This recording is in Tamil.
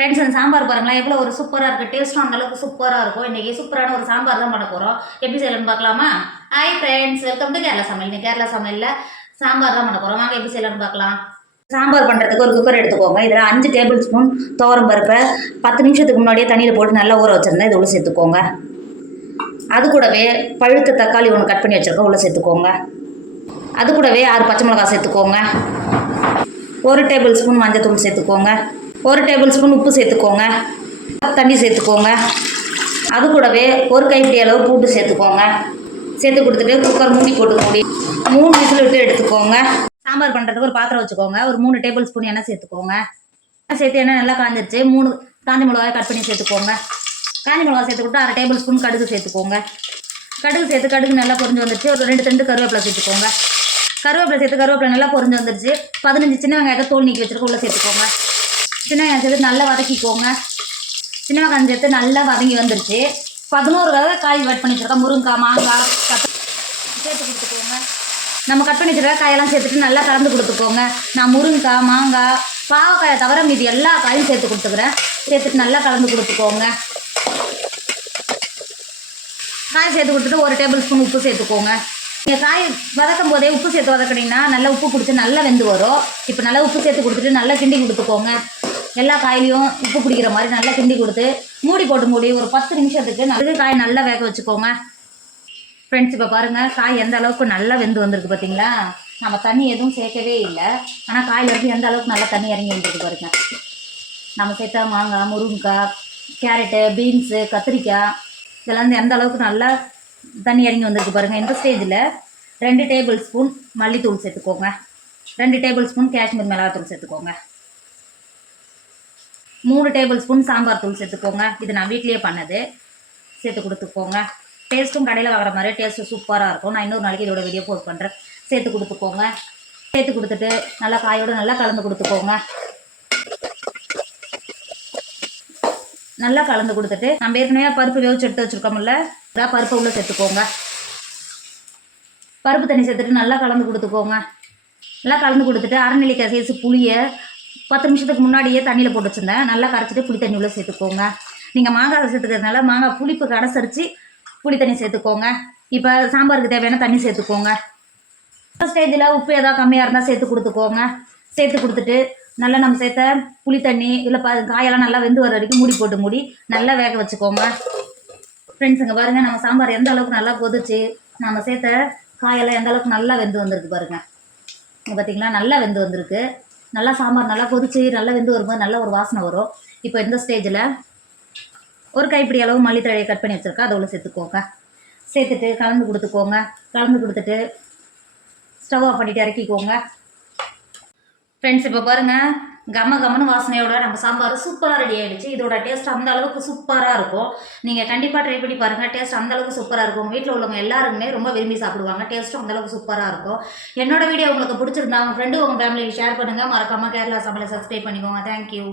ஃப்ரெண்ட்ஸ் அந்த சாம்பார் பாருங்களேன் எவ்வளோ ஒரு சூப்பராக இருக்குது டேஸ்ட்டும் அந்த அளவுக்கு சூப்பராக இருக்கும். இன்றைக்கி சூப்பரான ஒரு சாம்பார் தான் பண்ண போகிறோம் எப்படி செய்யலாம்னு பார்க்கலாமா? Hi friends welcome to Kerala சமையல் இன்னைக்கு கேரளா சமையலில் சாம்பார் தான் பண்ண போகிறோம் வாங்க எப்படி செய்யலாம்னு பார்க்கலாம். சாம்பார் பண்ணுறதுக்கு ஒரு குக்கர் எடுத்துக்கோங்க. இதில் அஞ்சு டேபிள் ஸ்பூன் துவரம் பருப்பை பத்து நிமிஷத்துக்கு முன்னாடியே தண்ணியில் போட்டு நல்லா ஊற வச்சுருந்தேன். இது உள்ளே சேர்த்துக்கோங்க. அது கூடவே பழுத்த தக்காளி ஒன்று கட் பண்ணி வச்சுருக்கோம் உள்ளே சேர்த்துக்கோங்க. அது கூடவே ஆறு பச்சை மிளகாய் சேர்த்துக்கோங்க. ஒரு டேபிள் ஸ்பூன் மஞ்சத்தூள் சேர்த்துக்கோங்க. ஒரு டேபிள் ஸ்பூன் உப்பு சேர்த்துக்கோங்க. தண்ணி சேர்த்துக்கோங்க. அது கூடவே ஒரு கைப்பிடி அளவு பூண்டு சேர்த்துக்கோங்க. சேர்த்து கொடுத்துட்டு குக்கர் மூடி போட்டு மூடி மூணு விசில் விட்டு எடுத்துக்கோங்க. சாம்பார் பண்ணுறதுக்கு ஒரு பாத்திரம் வச்சுக்கோங்க. ஒரு மூணு டேபிள் ஸ்பூன் எண்ணெய் சேர்த்துக்கோங்க. எண்ணெய் சேர்த்து எண்ணெய் நல்லா காஞ்சிருச்சு. மூணு காஞ்சி மிளகாய் கட் பண்ணி சேர்த்துக்கோங்க. காஞ்சி மிளகாய் சேர்த்துக்கிட்டு அரை டேபிள் ஸ்பூன் கடுகு சேர்த்துக்கோங்க. கடுகு சேர்த்து கடுகு நல்லா பொரிஞ்சு வந்துருச்சு. ஒரு ரெண்டு தண்டு கருவேப்பிலை சேர்த்துக்கோங்க. கருவேப்பிலை சேர்த்து கருவேப்பிலை நல்லா பொரிஞ்சு வந்துருச்சு. பதினஞ்சு சின்ன வெங்காயத்தை தோல் நீக்கி வச்சிருக்க உள்ளே சேர்த்துக்கோங்க. சின்ன வெங்காயம் சேர்த்து நல்லா வதக்கிக்கோங்க. சின்ன வெங்காயம் சேர்த்து நல்லா வதங்கி வந்துருச்சு. பதினோரு வகை காய் கட் பண்ணி வச்சுருக்கோம் முருங்கைக்காய் மாங்காய் கத்த சேர்த்து கொடுத்துக்கோங்க. நம்ம கட் பண்ணி வச்சுருக்க காயெல்லாம் சேர்த்துட்டு நல்லா கலந்து கொடுத்துக்கோங்க. நான் முருங்கைக்காய் மாங்காய் பாவக்காயை தவிர மீதி எல்லா காயும் சேர்த்து கொடுத்துக்கிறேன். சேர்த்துட்டு நல்லா கலந்து கொடுத்துக்கோங்க. காய் சேர்த்து கொடுத்துட்டு ஒரு டேபிள் ஸ்பூன் உப்பு சேர்த்துக்கோங்க. நீங்கள் காய் வதக்கும் போதே உப்பு சேர்த்து வதக்கினீங்கன்னா நல்லா உப்பு பிடிச்சி நல்லா வெந்து வரும். இப்போ நல்லா உப்பு சேர்த்து கொடுத்துட்டு நல்லா கிண்டி கொடுத்துக்கோங்க. எல்லா காயிலையும் உப்பு பிடிக்கிற மாதிரி நல்லா கிண்டி கொடுத்து மூடி போட்டு மூடி ஒரு பத்து நிமிஷத்துக்கு நல்லது காய் நல்லா வேக வச்சுக்கோங்க. ஃப்ரெண்ட்ஸ் இப்போ பாருங்கள் காய் எந்த அளவுக்கு நல்லா வெந்து வந்திருக்கு பார்த்தீங்களா நம்ம தண்ணி எதுவும் சேர்க்கவே இல்லை. ஆனால் காயிலிருந்து எந்த அளவுக்கு நல்லா தண்ணி இறங்கி வந்துருக்கு பாருங்கள் நம்ம சேர்த்தா மாங்காய் முருங்கைக்காய் கேரட்டு பீன்ஸு கத்திரிக்காய் இதெல்லாம் வந்து எந்த அளவுக்கு நல்லா தண்ணி இறங்கி வந்திருக்கு பாருங்கள் இந்த ஸ்டேஜில் ரெண்டு டேபிள் ஸ்பூன் மல்லித்தூள் சேர்த்துக்கோங்க. ரெண்டு டேபிள் ஸ்பூன் காஷ்மீர் மிளகாத்தூள் சேர்த்துக்கோங்க. மூணு டேபிள் ஸ்பூன் சாம்பார் தூள் சேர்த்துக்கோங்க. இது நான் வீட்லேயே பண்ணது. சேர்த்து கொடுத்துக்கோங்க. டேஸ்ட்டும் கடையில் வாங்குற மாதிரி டேஸ்ட்டு சூப்பராக இருக்கும். நான் இன்னொரு நாளைக்கு இதோட வீடியோ போஸ்ட் பண்ணுறேன் சேர்த்து கொடுத்துக்கோங்க. சேர்த்து கொடுத்துட்டு நல்லா காயோட நல்லா கலந்து கொடுத்துக்கோங்க. நல்லா கலந்து கொடுத்துட்டு நம்ம ஏற்கனவே பருப்பு வேவிச்சு எடுத்து வச்சுருக்கோம்ல இதாக பருப்பை உள்ளே சேர்த்துக்கோங்க. பருப்பு தண்ணி சேர்த்துட்டு நல்லா கலந்து கொடுத்துக்கோங்க. நல்லா கலந்து கொடுத்துட்டு அரைநெல்லிக்காய் சைஸ் புளியை பத்து நிமிஷத்துக்கு முன்னாடியே தண்ணியில் போட்டு வச்சுருந்தேன். நல்லா கரைச்சிட்டு புளி தண்ணி உள்ளே சேர்த்துக்கோங்க. நீங்கள் மாங்காய் சேர்த்துக்கிறதுனால மாங்காய் புளிப்பு கடைசரிச்சு புளி தண்ணி சேர்த்துக்கோங்க. இப்போ சாம்பாருக்கு தேவையான தண்ணி சேர்த்துக்கோங்க. ஸ்டேஜில் உப்பு ஏதாவது கம்மியாக இருந்தால் சேர்த்து கொடுத்துக்கோங்க. சேர்த்து கொடுத்துட்டு நல்லா நம்ம சேர்த்த புளி தண்ணி இல்லை ப காயெல்லாம் நல்லா வெந்து வர வரைக்கும் மூடி போட்டு மூடி நல்லா வேக வச்சுக்கோங்க. ஃப்ரெண்ட்ஸுங்க பாருங்கள் நம்ம சாம்பார் எந்த அளவுக்கு நல்லா கொதிச்சு நம்ம சேர்த்த காயெல்லாம் எந்த அளவுக்கு நல்லா வெந்து வந்திருக்கு பாருங்கள் பார்த்தீங்களா நல்லா வெந்து வந்திருக்கு. நல்லா சாம்பார் நல்லா கொதிச்சு நல்லா வெந்து வரும்போது நல்ல ஒரு வாசனை வரும். இப்போ இந்த ஸ்டேஜில் ஒரு கைப்பிடி அளவு மல்லித்தழையை கட் பண்ணி வச்சுருக்கா அதை உள்ள சேர்த்துக்கோங்க. சேர்த்துட்டு கலந்து கொடுத்துக்கோங்க. கலந்து கொடுத்துட்டு ஸ்டவ் ஆஃப் பண்ணிவிட்டு இறக்கிக்கோங்க. ஃப்ரெண்ட்ஸ் இப்போ பாருங்கள் கம கமனு வாசனையோட நம்ம சாம்பார் சூப்பராக ரெடி ஆகிடுச்சு இதோட டேஸ்ட் அந்த அளவுக்கு சூப்பராக இருக்கும். நீங்கள் கண்டிப்பாக ட்ரை பண்ணி பாருங்கள் டேஸ்ட் அந்த அளவுக்கு சூப்பராக இருக்கும். உங்கள் வீட்டில் உள்ளவங்க எல்லாருமே ரொம்ப விரும்பி சாப்பிடுவாங்க. டேஸ்ட்டும் அந்த அளவுக்கு சூப்பராக இருக்கும். என்னோட வீடியோ உங்களுக்கு பிடிச்சிருந்தா உங்கள் ஃப்ரெண்டு உங்கள் ஃபேமிலிக்கு ஷேர் பண்ணுங்கள் மறக்காமல் கேரளா சாம்பலை சப்ஸ்கிரைப் பண்ணிக்கோங்க. தேங்க்யூ